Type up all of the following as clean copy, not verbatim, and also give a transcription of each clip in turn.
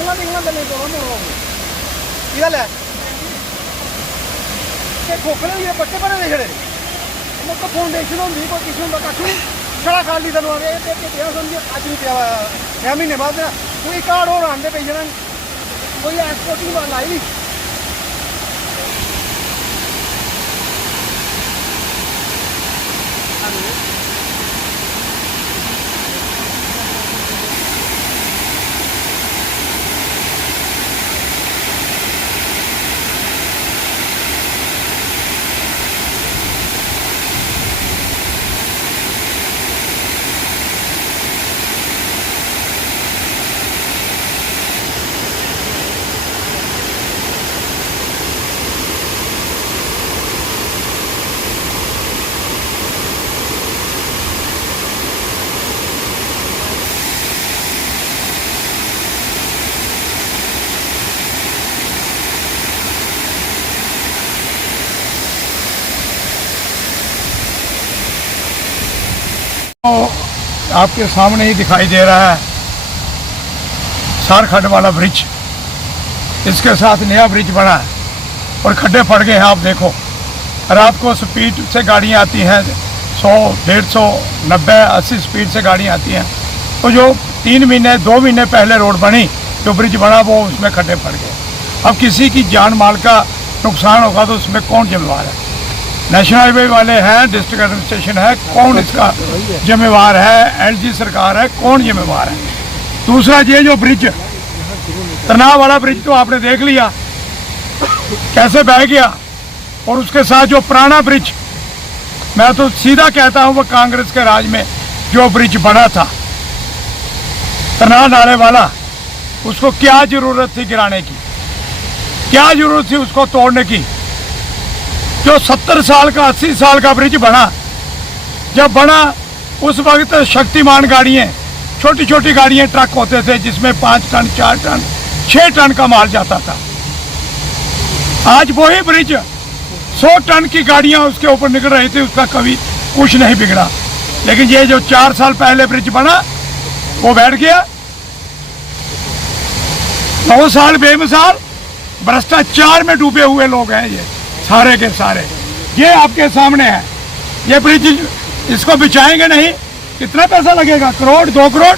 फसलों निकलना देने को की गल है खोखले हुए पट्टे भरे दे छड़े मतलब फाउंडेशन होंगी कोई किसी होंगे कक्ख नहीं छड़ा खाली तैनूं आगे समझिए अज नहीं पिया 6 महीने बाद कोई कार्ड होर आंदे पे जाना कोई एक्सपोर्टिंग वाल आई नहीं तो आपके सामने ही दिखाई दे रहा है सारखंड वाला ब्रिज। इसके साथ नया ब्रिज बना है और खड्डे पड़ गए हैं। आप देखो रात को स्पीड से गाड़ियाँ आती हैं 100, 150, 90, 80 स्पीड से गाड़ियाँ आती हैं। तो जो 3 महीने 2 महीने पहले रोड बनी जो ब्रिज बना वो उसमें खड्डे पड़ गए। अब किसी की जान माल का नुकसान होगा तो उसमें कौन जिम्मेवार है? नेशनल हाईवे वाले हैं, डिस्ट्रिक्ट एडमिनिस्ट्रेशन है, कौन इसका जिम्मेवार है? एलजी सरकार है, कौन जिम्मेवार है? दूसरा ये जो ब्रिज तनाव वाला ब्रिज तो आपने देख लिया कैसे बह गया और उसके साथ जो पुराना ब्रिज मैं तो सीधा कहता हूं वो कांग्रेस के राज में जो ब्रिज बना था तनाव नाले वाला उसको क्या जरूरत थी गिराने की? क्या जरूरत थी उसको तोड़ने की? जो 70 साल का 80 साल का ब्रिज बना जब बना उस वक्त शक्तिमान गाड़ियाँ छोटी छोटी गाड़ियाँ ट्रक होते थे जिसमें 5 टन 4 टन 6 टन का माल जाता था। आज वही ब्रिज 100 टन की गाड़ियाँ उसके ऊपर निकल रही थी, उसका कभी कुछ नहीं बिगड़ा। लेकिन ये जो 4 साल पहले ब्रिज बना वो बैठ गया। 9 साल बेमिसाल भ्रष्टाचार में डूबे हुए लोग हैं ये सारे के सारे। ये आपके सामने है ये ब्रिज, इसको बिछाएंगे नहीं कितना पैसा लगेगा? करोड़ 2 करोड़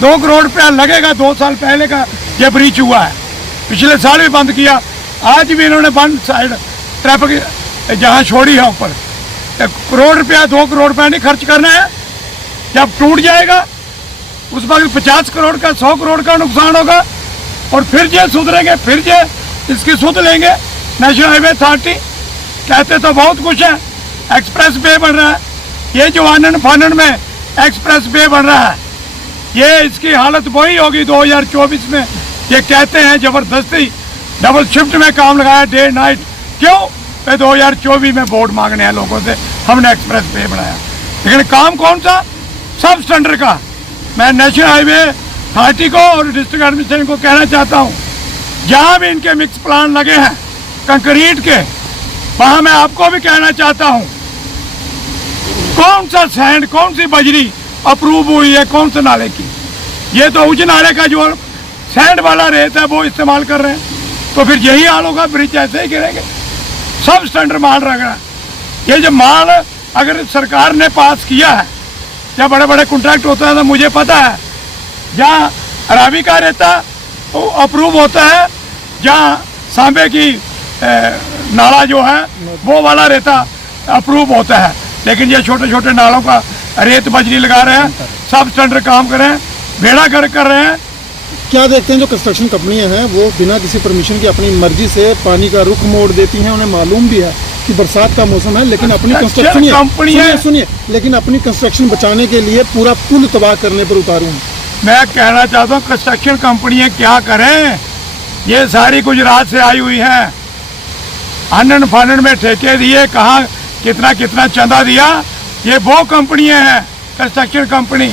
2 करोड़ रुपया लगेगा। 2 साल पहले का ये ब्रिज हुआ है, पिछले साल भी बंद किया, आज भी इन्होंने बंद साइड ट्रैफिक जहाँ छोड़ी है ऊपर। 1 करोड़ रुपया 2 करोड़ रुपया नहीं खर्च करना है। जब टूट जाएगा उस वक्त 50 करोड़ का 100 करोड़ का नुकसान होगा और फिर ये सुधरेंगे, फिर ये इसकी सुध लेंगे। नेशनल हाईवे अथॉरिटी कहते तो बहुत कुछ है, एक्सप्रेस वे बन रहा है, ये जो आनंद फानंद में एक्सप्रेस वे बन रहा है ये इसकी हालत वही होगी 2024 में। ये कहते हैं जबरदस्ती डबल शिफ्ट में काम लगाया डे नाइट, क्यों? 2024 में वोट मांगने हैं लोगों से, हमने एक्सप्रेस वे बनाया। लेकिन काम कौन सा? सब स्टैंडर्ड का। मैं नेशनल हाईवे अथॉरिटी को और डिस्ट्रिक्ट एडमिनिस्ट्रेशन को कहना चाहता हूँ जहाँ भी इनके मिक्स प्लान लगे हैं कंक्रीट के, वहाँ मैं आपको भी कहना चाहता हूँ कौन सा सैंड कौन सी बजरी अप्रूव हुई है कौन से नाले की? ये तो उच्च नाले का जो सैंड वाला रेत है वो इस्तेमाल कर रहे हैं। तो फिर यही हाल होगा, ब्रिज ऐसे ही गिरेंगे। सब स्टैंडर्ड माल रख रहा है। ये जो माल अगर सरकार ने पास किया है या बड़े बड़े कॉन्ट्रैक्ट होता है तो मुझे पता है जहाँ अराबी का रेता वो अप्रूव होता है, जहाँ सांबे की नाला जो है वो वाला रेता अप्रूव होता है। लेकिन ये छोटे छोटे नालों का रेत बजरी लगा रहे हैं, सब स्टैंडर्ड काम कर रहे हैं, बेड़ा गर्क कर रहे हैं। क्या देखते हैं जो कंस्ट्रक्शन कंपनियां हैं वो बिना किसी परमिशन की अपनी मर्जी से पानी का रुख मोड़ देती हैं। उन्हें मालूम भी है कि बरसात का मौसम है लेकिन अपनी कंस्ट्रक्शन सुनिए लेकिन अपनी कंस्ट्रक्शन बचाने के लिए पूरा पुल तबाह करने पर उतारू हूँ। मैं कहना चाहता हूँ कंस्ट्रक्शन कंपनियां क्या करें, ये सारी गुजरात से आई हुई हैं। आनंद फानंद में ठेके दिए, कहाँ कितना कितना चंदा दिया। ये वो कंपनियां हैं कंस्ट्रक्शन कंपनी,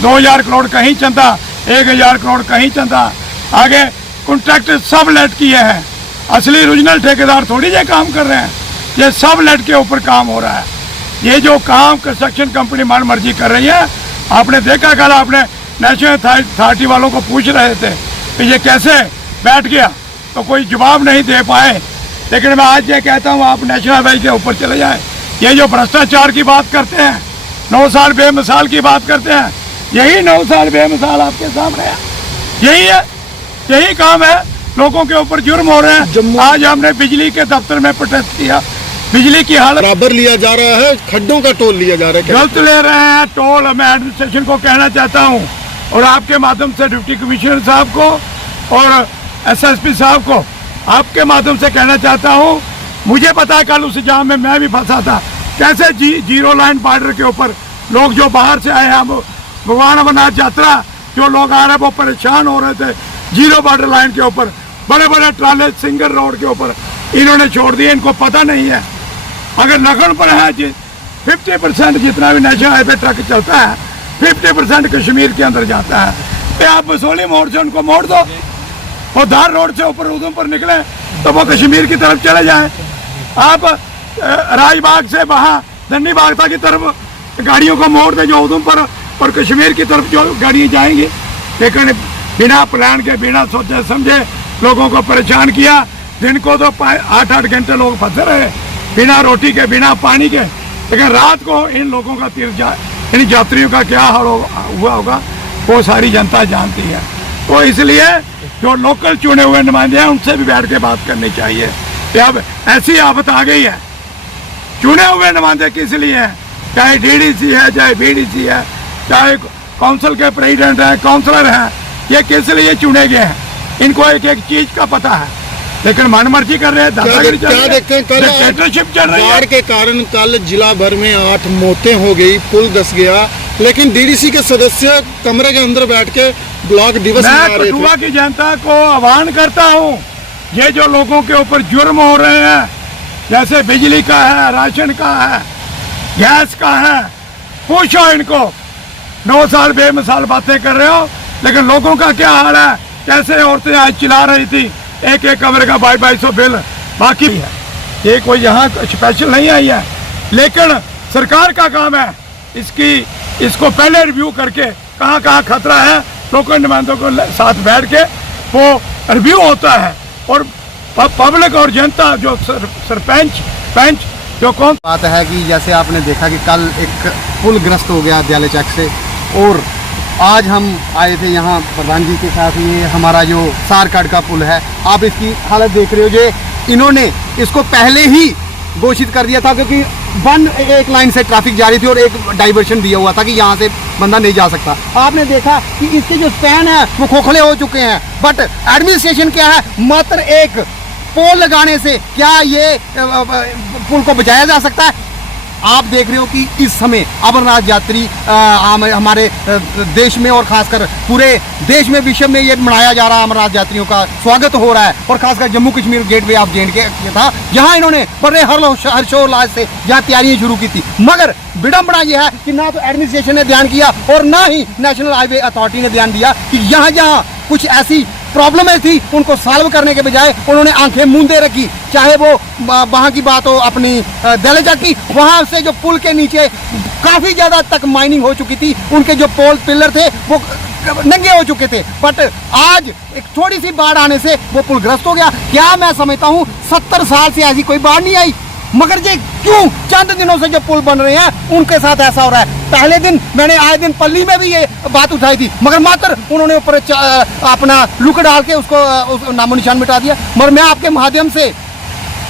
2000 करोड़ कहीं चंदा, 1000 करोड़ कहीं चंदा, आगे कॉन्ट्रैक्ट सब लेट किए हैं। असली ओरिजिनल ठेकेदार थोड़ी ये काम कर रहे हैं, ये सब लेट के ऊपर काम हो रहा है। ये जो काम कंस्ट्रक्शन कंपनी मन मर्जी कर रही है, आपने देखा कल आपने नेशनल अथॉरिटी वालों को पूछ रहे थे कि ये कैसे बैठ गया, तो कोई जवाब नहीं दे पाए। लेकिन मैं आज ये कहता हूँ आप नेशनल हाईवे के ऊपर चले जाएं। ये जो भ्रष्टाचार की बात करते हैं, 9 साल बेमिसाल की बात करते हैं, यही 9 साल बेमिसाल आपके सामने है। यही है, यही काम है। लोगों के ऊपर जुर्म हो रहे हैं। आज हमने बिजली के दफ्तर में प्रोटेस्ट किया, बिजली की हालत बराबर लिया जा रहा है, खड्डों का टोल लिया जा रहा है, गलत ले रहे हैं टोल। मैं एडमिनिस्ट्रेशन को कहना चाहता हूँ और आपके माध्यम से डिप्टी कमिश्नर साहब को और SSP साहब को आपके माध्यम से कहना चाहता हूँ, मुझे पता है कल उस जाम में मैं भी फंसा था। कैसे जीरो लाइन बॉर्डर के ऊपर लोग जो बाहर से आए हैं, भगवान अमरनाथ यात्रा जो लोग आ रहे हैं वो परेशान हो रहे थे। जीरो बॉर्डर लाइन के ऊपर बड़े बड़े ट्राले सिंगल रोड के ऊपर इन्होंने छोड़ दिए, इनको पता नहीं है। अगर लगन पर है 50% जितना भी नेशनल हाईवे ट्रक चलता है 50% कश्मीर के अंदर जाता है। ये आप बसोली मोड़ से उनको मोड़ दो, वो धार रोड से ऊपर उधमपुर निकले तो वो कश्मीर की तरफ चले जाएं। आप राजबाग से वहाँ धन्नी बाग की तरफ गाड़ियों को मोड़ दे जो उधमपुर और कश्मीर की तरफ जो गाड़ियाँ जाएंगी। लेकिन बिना प्लान के, बिना सोचे समझे लोगों को परेशान किया। दिन को तो 8-8 घंटे लोग फंसे रहे बिना रोटी के, बिना पानी के। लेकिन रात को इन लोगों का इन यात्रियों का क्या हाल हुआ होगा वो सारी जनता जानती है। तो इसलिए जो लोकल चुने हुए नुमाइंदे हैं उनसे भी बैठ के बात करनी चाहिए कि अब ऐसी आफत आ गई है। चुने हुए नुमाइंदे किस लिए हैं, चाहे DDC है, चाहे BDC है, चाहे काउंसिल के प्रेसिडेंट हैं, काउंसलर हैं, ये किस लिए चुने गए हैं। इनको एक एक चीज का पता है, लेकिन मनमर्जी कर रहे हैं, दादागिरी चल रही है, डिक्टेटरशिप चल रही है। बाढ़ के कारण कल जिला भर में 8 मौतें हो गई, पुल धंस गया, लेकिन DDC के सदस्य कमरे के अंदर बैठ के ब्लॉक दिवस मना रहे थे। मैं कठुआ की जनता को आह्वान करता हूँ, ये जो लोगों के ऊपर जुर्म हो रहे हैं, जैसे बिजली का है, राशन का है, गैस का है, पूछो इनको। 9 साल बेमिसाल बातें कर रहे हो, लेकिन लोगों का क्या हाल है। कैसे औरतें आज चिल्ला रही थी, एक कमरे का 2200 बिल बाकी है। ये कोई यहाँ स्पेशल नहीं आई है, लेकिन सरकार का काम है इसको पहले रिव्यू करके कहाँ कहाँ खतरा है, लोकल नुमाइंदों को साथ बैठ के वो रिव्यू होता है। और पब्लिक और जनता जो सरपंच जो कौन बात है कि जैसे आपने देखा कि कल एक पुल ग्रस्त हो गया दयाले चक से, और आज हम आए थे यहाँ प्रधान जी के साथ। ये हमारा जो सारकड़ का पुल है, आप इसकी हालत देख रहे हो। जो इन्होंने इसको पहले ही घोषित कर दिया था क्योंकि एक लाइन से ट्रैफिक जा रही थी और एक डाइवर्शन दिया हुआ था कि यहाँ से बंदा नहीं जा सकता। आपने देखा कि इसके जो स्पैन है वो खोखले हो चुके हैं, बट एडमिनिस्ट्रेशन क्या है, मात्र एक पोल लगाने से क्या ये पुल को बचाया जा सकता है। आप देख रहे हो कि इस समय अमरनाथ यात्री हमारे देश में और खासकर पूरे देश में, विश्व में ये मनाया जा रहा है। अमरनाथ यात्रियों का स्वागत हो रहा है और खासकर Jammu Kashmir gateway of J&K था, जहां इन्होंने बड़े हर्षोल्लास से जहां तैयारियां शुरू की थी। मगर विडंबना यह है कि ना तो एडमिनिस्ट्रेशन ने ध्यान किया और ना ही नेशनल हाईवे अथॉरिटी ने ध्यान दिया कि यहाँ जहाँ कुछ ऐसी प्रॉब्लमें थी उनको सॉल्व करने के बजाय उन्होंने आंखें मूंदे रखी। चाहे वो वहाँ की बात हो अपनी दयाले चक की, वहाँ से जो पुल के नीचे काफ़ी ज़्यादा तक माइनिंग हो चुकी थी, उनके जो पोल पिलर थे वो नंगे हो चुके थे। बट आज एक थोड़ी सी बाढ़ आने से वो पुल ग्रस्त हो गया। क्या मैं समझता हूँ 70 साल से ऐसी कोई बाढ़ नहीं आई, मगर ये क्यों चंद दिनों से जो पुल बन रहे हैं उनके साथ ऐसा हो रहा है। पहले दिन मैंने आए दिन पल्ली में भी ये बात उठाई थी, मगर मात्र उन्होंने ऊपर अपना लुक डाल के उसको नामो निशान मिटा दिया। मगर मैं आपके माध्यम से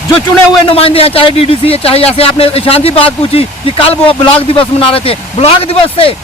जो चुने हुए नुमाइंदे हैं, चाहे DDC है, चाहे ऐसे आपने शांति बात पूछी कि कल वो ब्लॉक दिवस मना रहे थे, ब्लॉक दिवस से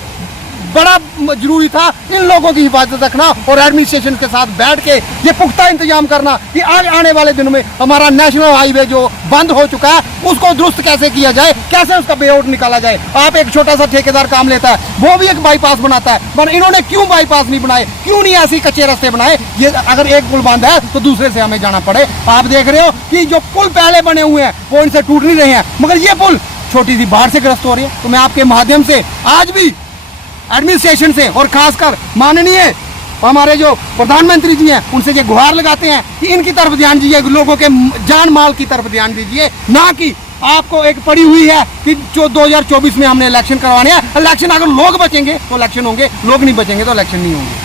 बड़ा जरूरी था इन लोगों की हिफाजत रखना और एडमिनिस्ट्रेशन के साथ बैठ के ये पुख्ता इंतजाम करना कि आने वाले दिनों में हमारा नेशनल हाईवे जो बंद हो चुका है उसको दुरुस्त कैसे किया जाए, कैसे उसका बेआउट निकाला जाए। आप एक छोटा सा ठेकेदार काम लेता है, वो भी एक बाईपास बनाता है, पर इन्होंने क्यों बाईपास नहीं बनाए, क्यों नहीं ऐसी कच्चे रास्ते बनाए। ये अगर एक पुल बंद है तो दूसरे से हमें जाना पड़े। आप देख रहे हो कि जो पुल पहले बने हुए हैं वो इनसे टूट नहीं रहे हैं, मगर ये पुल छोटी सी बाढ़ से ग्रस्त हो रही है। तो मैं आपके माध्यम से आज भी एडमिनिस्ट्रेशन से और खासकर माननीय हमारे जो प्रधानमंत्री जी हैं उनसे ये गुहार लगाते हैं कि इनकी तरफ ध्यान दीजिए, लोगों के जान माल की तरफ ध्यान दीजिए, ना कि आपको एक पड़ी हुई है कि जो 2024 में हमने इलेक्शन करवाने हैं। इलेक्शन अगर लोग बचेंगे तो इलेक्शन होंगे, लोग नहीं बचेंगे तो इलेक्शन नहीं होंगे।